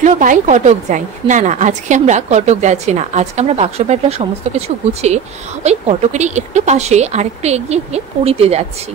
উঠলো ভাই কটক যাই। না না, আজকে আমরা কটক যাচ্ছি না। আজকে আমরা বাক্সপ্যাঁটরা সমস্ত কিছু গুছিয়ে ওই কটকেরই একটু পাশে আর একটু এগিয়ে গিয়ে পুরীতে যাচ্ছি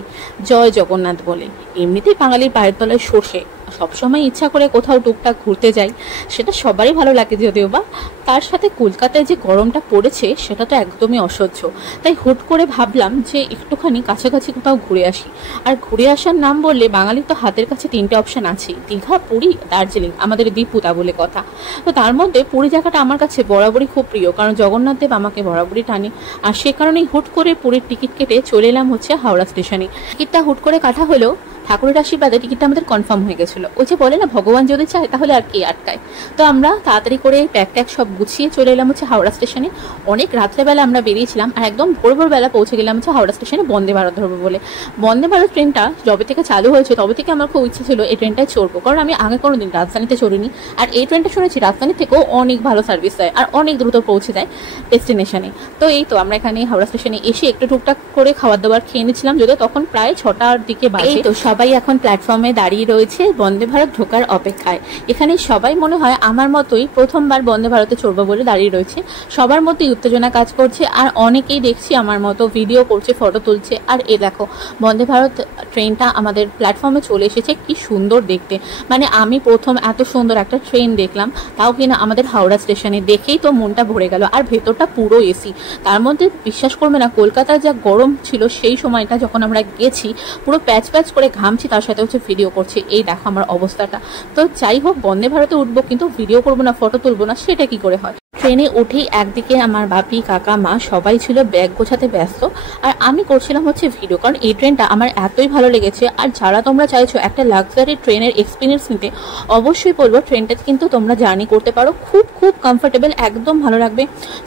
জয় জগন্নাথ বলে। এমনিতেই বাঙালির পায়ের তলায় সর্ষে, সবসময় ইচ্ছা করে কোথাও টুকটাক ঘুরতে যাই, সেটা সবারই ভালো লাগে যদিও বা। তার সাথে কলকাতায় যে গরমটা পড়েছে সেটা তো একদমই অসহ্য। তাই হুট করে ভাবলাম যে একটুখানি কাছাকাছি কোথাও ঘুরে আসি। আর ঘুরে আসার নাম বললে বাঙালির তো হাতের কাছে তিনটে অপশান আছে, দীঘা, পুরী, দার্জিলিং, আমাদের দীপুতা বলে কথা। তো তার মধ্যে পুরী জায়গাটা আমার কাছে বরাবরই খুব প্রিয়, কারণ জগন্নাথ দেব আমাকে বরাবরই টানে। আর সে কারণেই হুট করে পুরীর টিকিট কেটে চলে এলাম হচ্ছে হাওড়া স্টেশনে। টিকিটটা হুট করে কাটা হলেও ঠাকুরের আশীর্বাদে টিকিটটা আমাদের কনফার্ম হয়ে গেছিলো। ওই যে বলে না, ভগবান যদি চায় তাহলে আর কে আটকায়। তো আমরা তাড়াতাড়ি করে ব্যাগ ট্যাগ সব গুছিয়ে চলে এলাম হচ্ছে হাওড়া স্টেশনে। অনেক রাত্রেবেলা আমরা বেরিয়েছিলাম আর একদম ভোরবেলা পৌঁছে গেলাম হচ্ছে হাওড়া স্টেশনে বন্দে ভারত ধরবো বলে। বন্দে ভারত ট্রেনটা যবে থেকে চালু হয়েছে তবে থেকে আমার খুব ইচ্ছে ছিল এই ট্রেনটায় চড়বো, কারণ আমি আগে কোনোদিন রাজধানীতে চড়িনি। আর এই ট্রেনটা শুনেছি রাজধানী থেকেও অনেক ভালো সার্ভিস দেয় আর অনেক দ্রুত পৌঁছে যায় ডেস্টিনেশনে। তো এই তো আমরা এখানে হাওড়া স্টেশনে এসে একটু টুকটাক করে খাবার দাবার খেয়ে নিচ্ছিলাম, যদিও তখন প্রায় 6টার দিকে বাজে। তো সবাই এখন প্ল্যাটফর্মে দাঁড়িয়ে রয়েছে বন্দে ভারত ঢোকার অপেক্ষায়। এখানে সবাই মনে হয় আমার মতোই প্রথমবার বন্দে ভারতে চড়বো বলে দাঁড়িয়ে রয়েছে। সবার মধ্যেই উত্তেজনা কাজ করছে আর অনেকেই দেখছি আমার মতো ভিডিও করছে, ফটো তুলছে। আর এ দেখো বন্দে ভারত ট্রেনটা আমাদের প্ল্যাটফর্মে চলে এসেছে। কি সুন্দর দেখতে, মানে আমি প্রথম এত সুন্দর একটা ট্রেন দেখলাম, তাও কিনা আমাদের হাওড়া স্টেশনে। দেখেই তো মনটা ভরে গেল। আর ভেতরটা পুরো এসি। তার মধ্যে বিশ্বাস করবে না, কলকাতায় যা গরম ছিল সেই সময়টা যখন আমরা গেছি পুরো প্যাচ প্যাচ করে ঘামছি, তার সাথে হচ্ছে ভিডিও করছি। এই দেখো আমার অবস্থাটা। তো যাই হোক, বন্দে ভারতে উঠবো কিন্তু ভিডিও করবো না, ফটো তুলবো না, সেটা কি করে হয়। ট্রেনে উঠেই একদিকে আমার বাপি, কাকা, মা সবাই ছিল ব্যাগ গোছাতে ব্যস্ত, আর আমি করছিলাম হচ্ছে ভিডিও, কারণ এই ট্রেনটা আমার এতই ভালো লেগেছে। আর যারা তোমরা চাইছো একটা লাক্সারি ট্রেনের এক্সপিরিয়েন্স নিতে, অবশ্যই বলবো ট্রেনটা কিন্তু তোমরা জার্নি করতে পারো। খুব খুব কমফোর্টেবল, একদম ভালো লাগবে।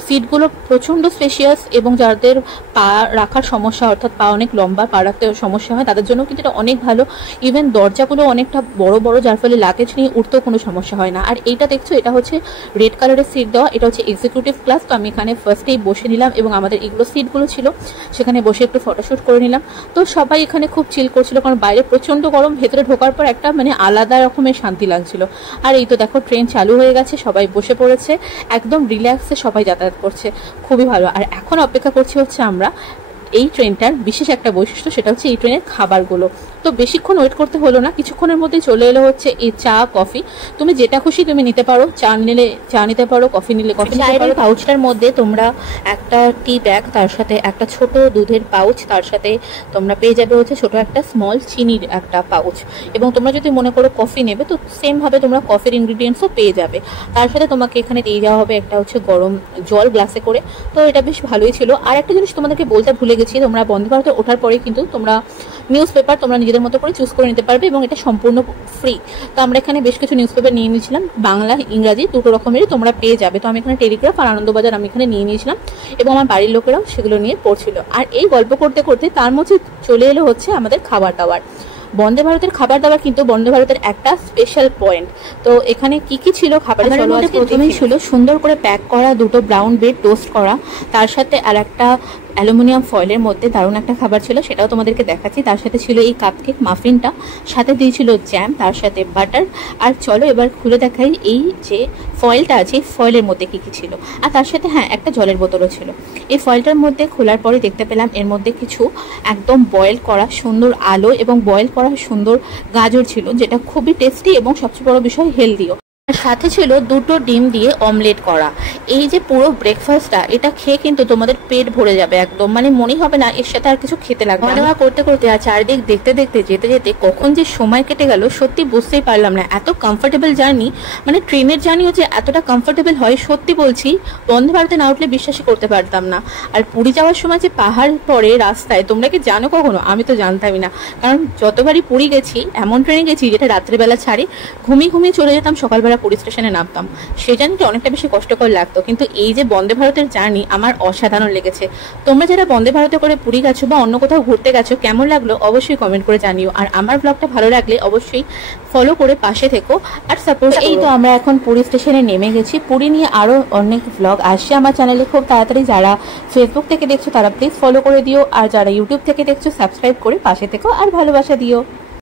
সিটগুলো প্রচণ্ড স্পেশিয়াস, এবং যাদের পা রাখার সমস্যা, অর্থাৎ পা অনেক লম্বা, পা রাখতে সমস্যা হয়, তাদের জন্য কিন্তু এটা অনেক ভালো। ইভেন দরজাগুলো অনেকটা বড় বড়, যার ফলে লাগেজ নিয়ে উঠতেও কোনো সমস্যা হয় না। আর এইটা দেখছো, এটা হচ্ছে রেড কালারের সিট দেওয়া, এটা হচ্ছে এক্সিকিউটিভ ক্লাস। তো আমি এখানে ফার্স্টেই বসে নিলাম এবং আমাদের এগুলো সিটগুলো ছিল সেখানে বসে একটু ফটোশ্যুট করে নিলাম। তো সবাই এখানে খুব চিল করছিল, কারণ বাইরে প্রচণ্ড গরম, ভেতরে ঢোকার পর একটা মানে আলাদা রকমের শান্তি লাগছিল। আর এই তো দেখো ট্রেন চালু হয়ে গেছে, সবাই বসে পড়েছে, একদম রিল্যাক্সে সবাই যাতায়াত করছে, খুবই ভালো। আর এখন অপেক্ষা করছি হচ্ছে আমরা এই ট্রেনটার বিশেষ একটা বৈশিষ্ট্য, সেটা হচ্ছে এই ট্রেনের খাবারগুলো। তো বেশিক্ষণ ওয়েট করতে হলো না, কিছুক্ষণের মধ্যেই চলে এলো হচ্ছে এই চা, কফি। তুমি যেটা খুশি তুমি নিতে পারো, চা নিলে চা নিতে পারো, কফি নিলে কফি নিতে পারো। পাউচটার মধ্যে তোমরা একটা টি ব্যাগ, তার সাথে একটা ছোট দুধের পাউচ, তার সাথে তোমরা পেয়ে যাবে হচ্ছে ছোট একটা স্মল চিনির একটা পাউচ। এবং তোমরা যদি মনে করো কফি নেবে তো সেমভাবে তোমরা কফির ইনগ্রিডিয়েন্টসও পেয়ে যাবে। তার সাথে তোমাকে এখানে দিয়ে যাওয়া হবে একটা হচ্ছে গরম জল গ্লাসে করে। তো এটা বেশ ভালোই ছিল। আর একটা জিনিস তোমাদেরকে বলতে ভুলে গেছি, তোমরা বন্দে ভারতে ওঠার পরে কিন্তু তোমরা নিউজ পেপার তোমরা নিজেদের মতো করে চুজ করে নিতে পারবে, এবং এটা সম্পূর্ণ ফ্রি। তো আমরা এখানে বেশ কিছু নিউজ পেপার নিয়ে নিয়েছিলাম, বাংলা ইংরাজি দুটো রকমেরই তোমরা পেয়ে যাবে। তো আমি এখানে টেলিগ্রাফ আর আনন্দবাজার আমি এখানে নিয়ে নিয়েছিলাম, এবং আমার বাড়ির লোকেরাও সেগুলো নিয়ে পড়ছিল। আর এই গল্প করতে করতে তার মধ্যে চলে এলো হচ্ছে আমাদের খাবার দাবার। বন্দে ভারতের খাবার দাবার কিন্তু বন্দে ভারতের একটা স্পেশাল পয়েন্ট। তো এখানে কি কি ছিল খাবারের মধ্যে, প্রথমেই ছিল সুন্দর করে প্যাক করা দুটো ব্রাউন ব্রেড টোস্ট করা, তার সাথে আর একটা অ্যালুমিনিয়াম ফয়েলের মধ্যে দারুণ একটা খাবার ছিল, সেটাও তোমাদেরকে দেখাচ্ছি। তার সাথে ছিল এই কাপকেক মাফিনটা, সাথে দিয়েছিল জ্যাম, তার সাথে বাটার। আর চলো এবার খুলে দেখাই এই যে ফয়েলটা আছে, ফয়েলের মধ্যে কি কি ছিল। আর তার সাথে হ্যাঁ, একটা জলের বোতলও ছিল। এই ফয়েলটার মধ্যে খোলার পরে দেখতে পেলাম এর মধ্যে কিছু একদম বয়েল করা সুন্দর আলু এবং বয়েল করা সুন্দর গাজর ছিল, যেটা খুবই টেস্টি এবং সবচেয়ে বড় বিষয় হেলদিও। সাথে ছিল দুটো ডিম দিয়ে অমলেট করা। এই যে পুরো ব্রেকফাস্টটা, এটা খেয়ে কিন্তু তোমাদের পেট ভরে যাবে একদম, মানে মনেই হবে না এর সাথে আর কিছু খেতে লাগবে। খাওয়া করতে করতে আর চারদিক দেখতে দেখতে যেতে যেতে কখন যে সময় কেটে গেল সত্যি বুঝতেই পারলাম না। এত কমফোর্টেবল জার্নি, মানে ট্রেনের জার্নিও যে এতটা কমফোর্টেবল হয় সত্যি বলছি বন্দে ভারতে না উঠলে বিশ্বাসই করতে পারতাম না। আর পুরী যাওয়ার সময় যে পাহাড় পরে রাস্তায়, তোমরা কি জানো কখনো? আমি তো জানতামই না, কারণ যতবারই পুরী গেছি এমন ট্রেনে গেছি যেটা রাত্রেবেলা ছাড়ি, ঘুমিয়ে ঘুমিয়ে চলে যেতাম, সকালবেলা পুরী স্টেশনে নামতাম। সেই জার্নিটা অনেকটা বেশি কষ্টকর লাগতো, কিন্তু এই যে বন্দে ভারতের জার্নি আমার অসাধারণ লেগেছে। তোমরা যারা বন্দে ভারতে করে পুরী গেছো বা অন্য কোথাও ঘুরতে গেছো, কেমন লাগলো অবশ্যই কমেন্ট করে জানিও। আর আমার ব্লগটা ভালো লাগলে অবশ্যই ফলো করে পাশে থেকো আর সাপোর্ট। এই তো আমরা এখন পুরী স্টেশনে নেমে গেছি। পুরী নিয়ে আরো অনেক ব্লগ আসছে আমার চ্যানেলে খুব তাড়াতাড়ি। যারা ফেসবুক থেকে দেখছো তারা প্লিজ ফলো করে দিও, আর যারা ইউটিউব থেকে দেখছো সাবস্ক্রাইব করে পাশে থেকো আর ভালোবাসা দিও।